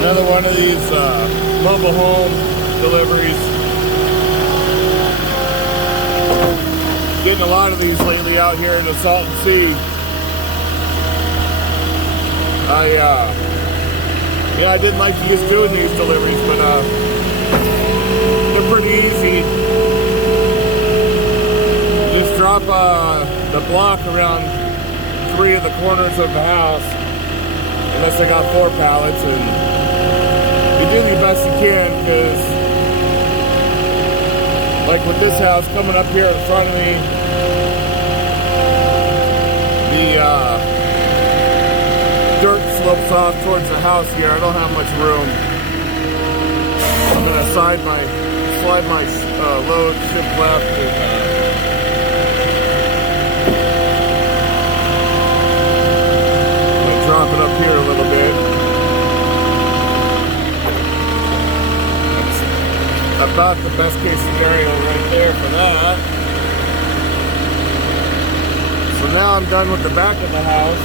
another one of these mobile home deliveries. Getting a lot of these lately out here in the Salton Sea. I didn't like to use doing these deliveries, but they're pretty easy. Just drop the block around 3 of the corners of the house, unless I got 4 pallets, and you do the best you can, because like with this house coming up here in front of me, the dirt slopes off towards the house here. I don't have much room. I'm gonna slide my load, shift left, and I'm gonna drop it up here a little bit. That's about the best case scenario right there for that. So now I'm done with the back of the house.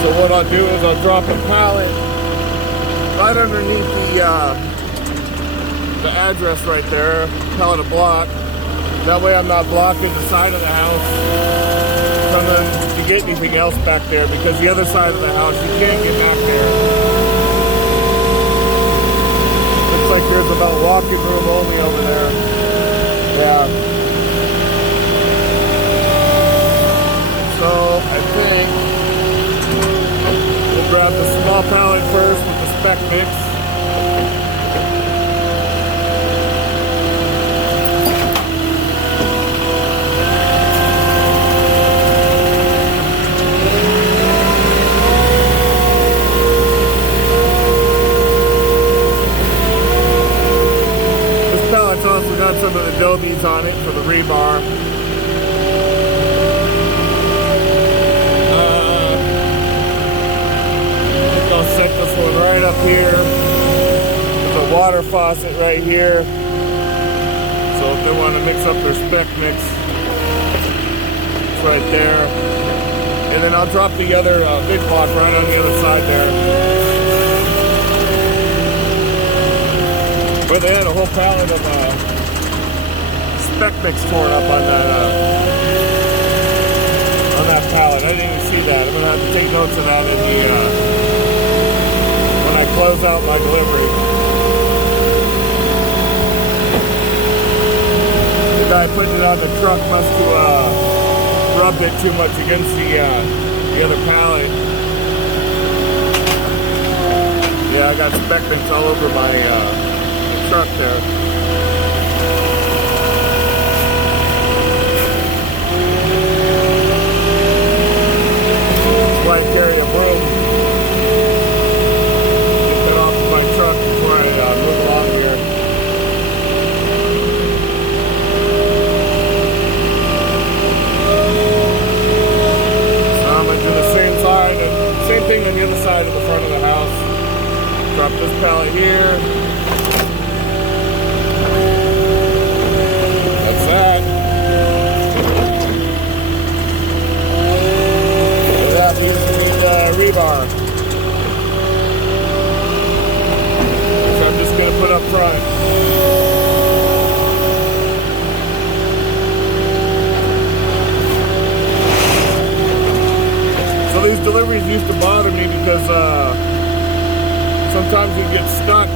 So what I'll do is I'll drop a pallet right underneath the address right there, pallet of block. That way I'm not blocking the side of the house from to get anything else back there, because the other side of the house you can't get back there. Looks like there's about walking room only over there. Yeah. So I think we'll grab the small pallet first with the spec mix. This pallet's also got some of the Adobe's on it for the rebar. I'll set this one right up here. There's a water faucet right here. So if they want to mix up their spec mix, it's right there. And then I'll drop the other big block right on the other side there. But they had a whole pallet of spec mix torn up on that pallet. I didn't even see that. I'm gonna have to take notes of that in the I close out my delivery. The guy putting it on the truck must have rubbed it too much against the other pallet. Yeah, I got spec mix all over my truck there. That's why I carry a broom. Before I move along here. So I'm going to do the same side and same thing on the other side of the front of the house. Drop this pallet here. That's that. That means we need rebar. I'm just going to put up front. So these deliveries used to bother me because sometimes you get stuck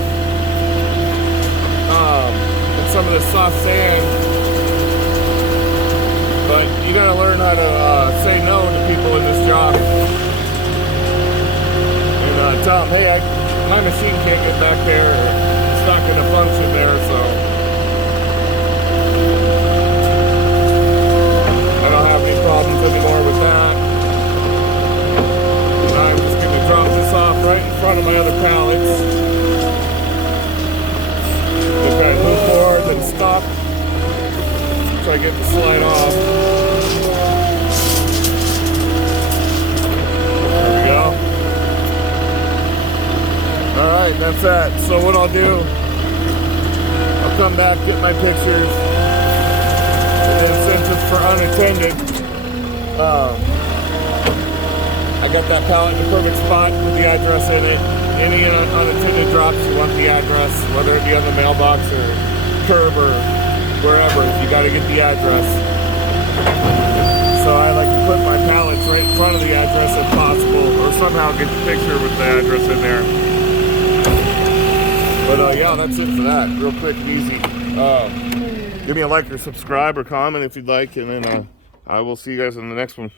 in some of the soft sand. But you got to learn how to say no to people in this job. And tell them, hey, my machine can't get back there, or it's not going to function there, so I don't have any problems anymore with that. And I'm just going to drop this off right in front of my other pallets. Just kind of move forward and stop so I get the slide off. There we go. Alright, that's that. So what I'll do, I'll come back, get my pictures, and then since it's for unattended, I got that pallet in the perfect spot with the address in it. Any unattended drops, you want the address, whether it be on the mailbox or curb or wherever, you got to get the address. So I like to put my pallets right in front of the address if possible, or somehow get the picture with the address in there. But yeah, that's it for that. Real quick and easy. Give me a like or subscribe or comment if you'd like, and then I will see you guys in the next one.